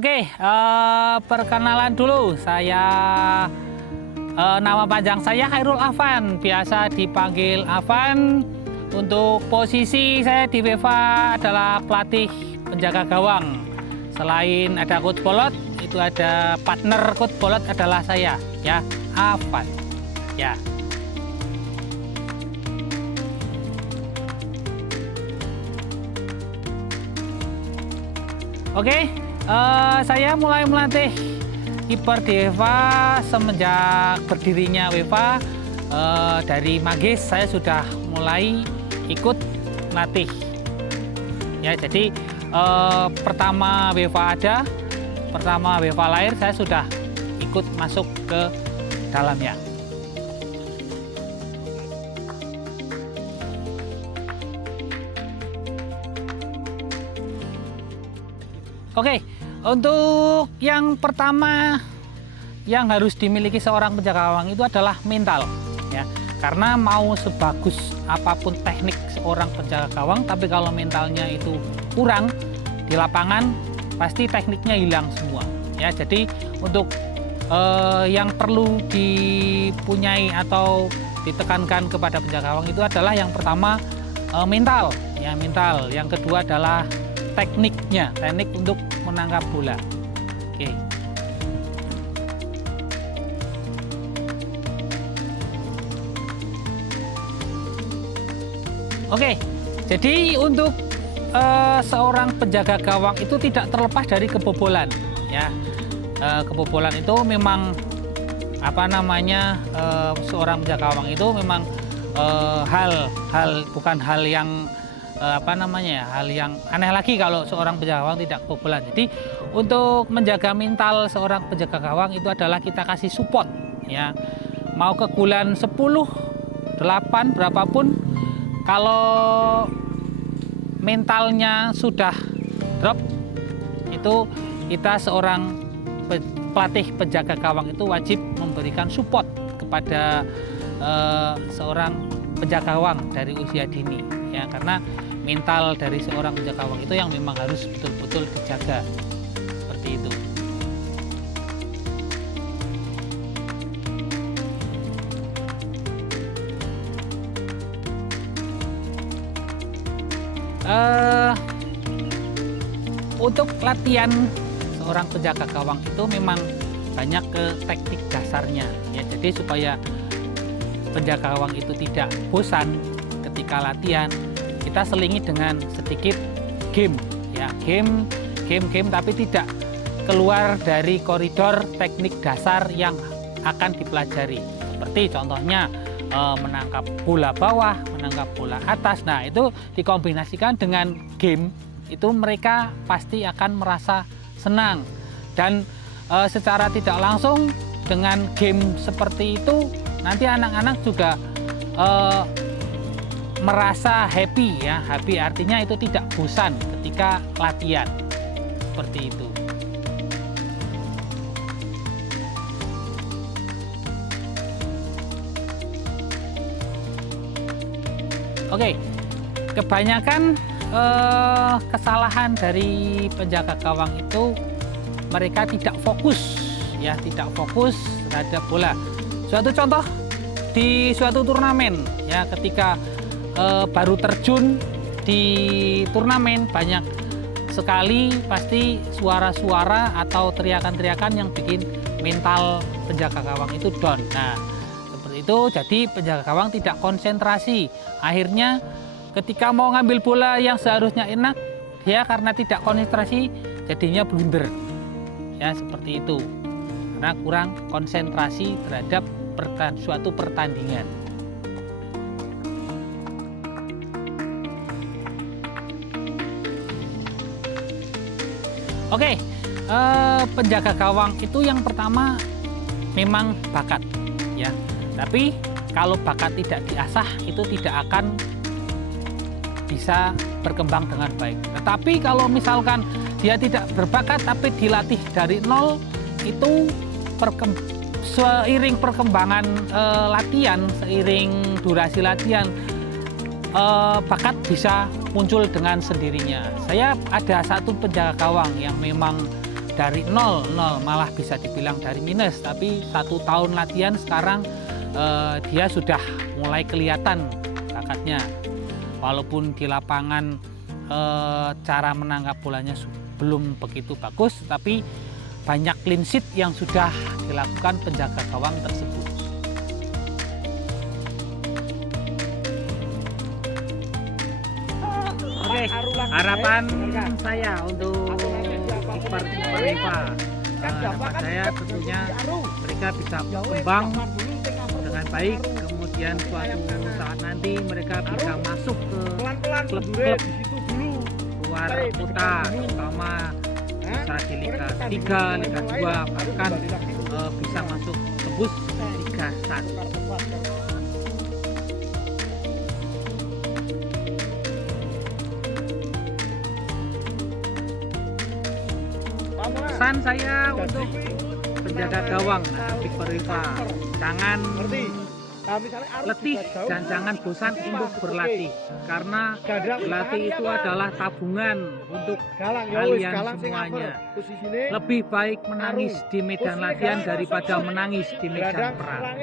Oke, perkenalan dulu. Nama panjang saya Khairul Afan, biasa dipanggil Afan. Untuk posisi saya di UEFA adalah pelatih penjaga gawang. Selain ada coach bolot, itu ada partner coach bolot adalah saya, ya, Afan. Ya. Oke. Saya mulai melatih kiper di UEFA semenjak berdirinya UEFA. Dari Magis saya sudah mulai ikut melatih. Ya, jadi pertama UEFA ada, pertama UEFA lahir, saya sudah ikut masuk ke dalamnya. Oke, untuk yang pertama yang harus dimiliki seorang penjaga gawang itu adalah mental, ya. Karena mau sebagus apapun teknik seorang penjaga gawang, tapi kalau mentalnya itu kurang di lapangan, pasti tekniknya hilang semua, ya. Jadi untuk yang perlu dipunyai atau ditekankan kepada penjaga gawang itu adalah yang pertama mental, ya, mental. Yang kedua adalah tekniknya, teknik untuk menangkap bola. Oke. Oke, jadi untuk seorang penjaga gawang itu tidak terlepas dari kebobolan, ya. Kebobolan itu memang seorang penjaga gawang itu memang bukan hal yang hal yang aneh lagi kalau seorang penjaga gawang tidak kebobolan. Jadi untuk menjaga mental seorang penjaga gawang itu adalah kita kasih support, ya. Mau kegulan 10, 8 berapapun, kalau mentalnya sudah drop, itu kita seorang pelatih penjaga gawang itu wajib memberikan support kepada seorang penjaga gawang dari usia dini, ya, karena mental dari seorang penjaga gawang itu yang memang harus betul-betul dijaga, seperti itu. Untuk latihan seorang penjaga gawang itu memang banyak ke teknik dasarnya, ya. Jadi supaya penjaga gawang itu tidak bosan ketika latihan, kita selingi dengan sedikit game, ya, game tapi tidak keluar dari koridor teknik dasar yang akan dipelajari. Seperti contohnya menangkap bola bawah, menangkap bola atas. Nah, itu dikombinasikan dengan game, itu mereka pasti akan merasa senang. Dan secara tidak langsung dengan game seperti itu nanti anak-anak juga merasa happy, ya. Happy artinya itu tidak bosan ketika latihan, seperti itu. Oke, kebanyakan kesalahan dari penjaga gawang itu mereka tidak fokus, ya, tidak fokus terhadap bola. Suatu contoh di suatu turnamen, ya, ketika baru terjun di turnamen, banyak sekali pasti suara-suara atau teriakan-teriakan yang bikin mental penjaga gawang itu down. Nah, seperti itu, jadi penjaga gawang tidak konsentrasi. Akhirnya ketika mau ngambil bola yang seharusnya enak, dia karena tidak konsentrasi jadinya blunder, ya, seperti itu, karena kurang konsentrasi terhadap suatu pertandingan. Oke, penjaga gawang itu yang pertama memang bakat, ya. Tapi kalau bakat tidak diasah itu tidak akan bisa berkembang dengan baik. Tetapi kalau misalkan dia tidak berbakat tapi dilatih dari nol, itu seiring perkembangan latihan, seiring durasi latihan, bakat bisa muncul dengan sendirinya. Saya ada satu penjaga gawang yang memang dari nol malah bisa dibilang dari minus, tapi 1 tahun latihan sekarang dia sudah mulai kelihatan bakatnya. Walaupun di lapangan cara menangkap bolanya belum begitu bagus, tapi banyak clean sheet yang sudah dilakukan penjaga gawang tersebut. Oke, harapan saya untuk kiper Riva, harapan saya tentunya mereka bisa berkembang dengan baik, kemudian suatu saat nanti mereka bisa masuk ke klub-klub luar kota, terutama bisa di Liga 3, Liga 2, bahkan bisa masuk tembus Liga 1. Pesan saya untuk penjaga gawang kiper Riva, jangan letih dan jangan bosan untuk berlatih, karena berlatih itu adalah tabungan untuk kalian semuanya. Lebih baik menangis di medan latihan daripada menangis di medan perang.